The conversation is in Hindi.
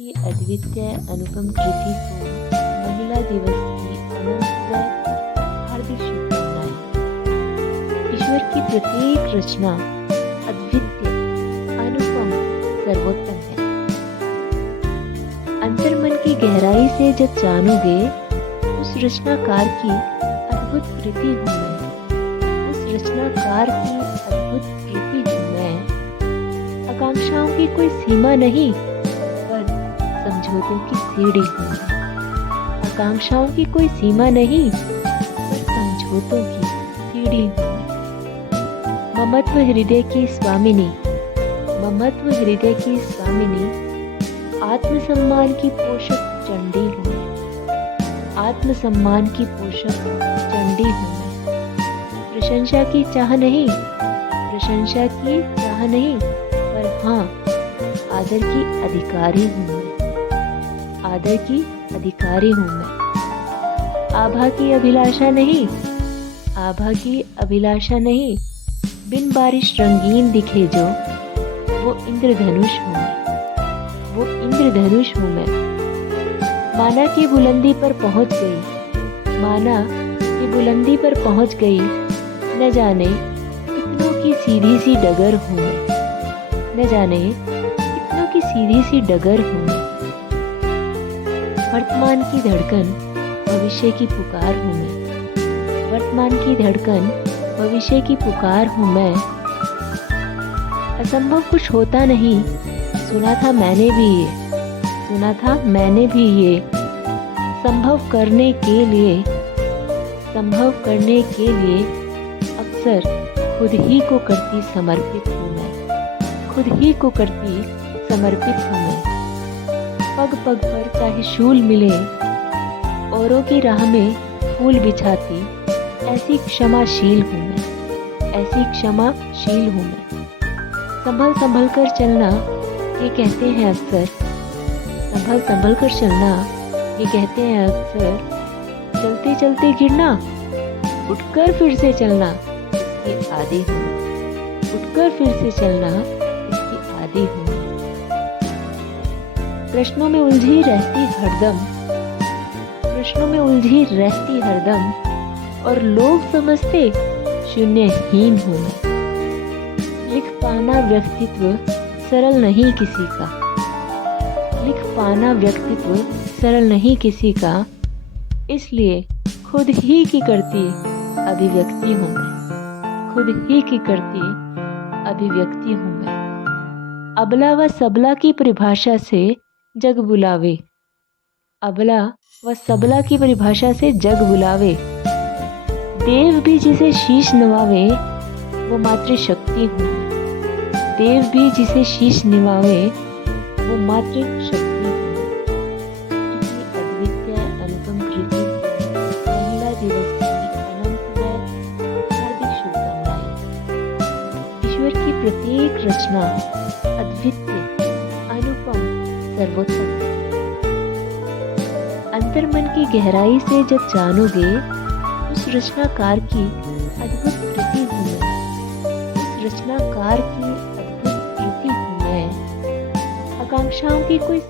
की अद्वितीय अनुपम कृति को महिला दिवस की अनंत व हार्दिक शुभकामनाएं। ईश्वर की प्रत्येक रचना अद्वितीय, अनुपम, सर्वोत्तम है। अंतर्मन की गहराई से जब जानोगे उस रचनाकार की अद्भुत कृति हूँ मैं, उस रचनाकार की अद्भुत कृति हूँ मैं। आकांक्षाओं की कोई सीमा नहीं, पर समझौतों की सीढ़ी हूँ मैं। आकांक्षाओं की कोई सीमा नहीं, पर समझौतों की सीढ़ी हूँ मैं। ममत्व हृदय की स्वामिनी, ममत्व हृदय की स्वामिनी, आत्मसम्मान की पोषक चंडी हूँ मैं। आत्मसम्मान की पोषक चंडी हूँ मैं। प्रशंसा की चाह नहीं, प्रशंसा की चाह नहीं, पर हाँ, आदर की अधिकारी हूँ मैं। आदर की अधिकारी हूँ मैं। आभा की अभिलाषा नहीं, आभा की अभिलाषा नहीं, बिन बारिश रंगीन दिखे जो, वो इंद्रधनुष हूँ मैं। वो इंद्रधनुष हूँ मैं। माना की बुलंदी पर पहुँच गई, माना की बुलंदी पर पहुँच गई, न जाने कितनों की सीधी सी डगर हूँ मैं। न जाने कितनों की सीधी सी डगर हूँ मैं। वर्तमान की धड़कन, भविष्य की पुकार हूँ मैं। वर्तमान की धड़कन, भविष्य की पुकार हूँ मैं। असंभव कुछ होता नहीं, सुना था मैंने भी ये, सुना था मैंने भी ये। संभव करने के लिए, संभव करने के लिए अक्सर खुद ही को करती समर्पित हूँ मैं। खुद ही को करती समर्पित हूँ मैं। पग पग पर चाहे शूल मिले, औरों की राह में फूल बिछाती, ऐसी क्षमाशील हूँ मैं। ऐसी क्षमाशील हूँ मैं। संभल संभल कर चलना, ये कहते हैं अक्सर, संभल संभल कर चलना, ये कहते हैं अक्सर। चलते चलते गिरना, उठकर फिर से चलना, इसकी आदी हूँ। उठकर फिर से चलना, इसकी आदी हूँ। प्रश्नों में उलझी रहती हरदम, प्रश्नों में उलझी रहती हरदम, और लोग समझते शून्यहीन हूँ मैं। लिख पाना व्यक्तित्व सरल नहीं किसी का, लिख पाना व्यक्तित्व सरल नहीं किसी का, इसलिए खुद ही की करती अभिव्यक्ति हूँ मैं। खुद ही की करती अभिव्यक्ति हूँ मैं। अबला व सबला की परिभाषा से जग बुलावे, अबला व सबला की परिभाषा से जग बुलावे। देव भी जिसे शीश नवावे, वो मातृशक्ति हूँ मैं। देव भी जिसे शीश निभावे, वो मातृशक्ति हूँ मैं। इतनी अद्वितीय अनुपम कृति को महिला दिवस की अनंत व हार्दिक शुभकामनाएं। ईश्वर की प्रत्येक रचना अद्वितीय, अनुपम, सर्वोत्तम है। अंतर्मन की गहराई से जब जानोगे उस रचनाकार की अद्भुत कृति हूँ मैं, उस रचनाकार की अद्भुत कृति हूँ मैं। आकांक्षाओं की कोई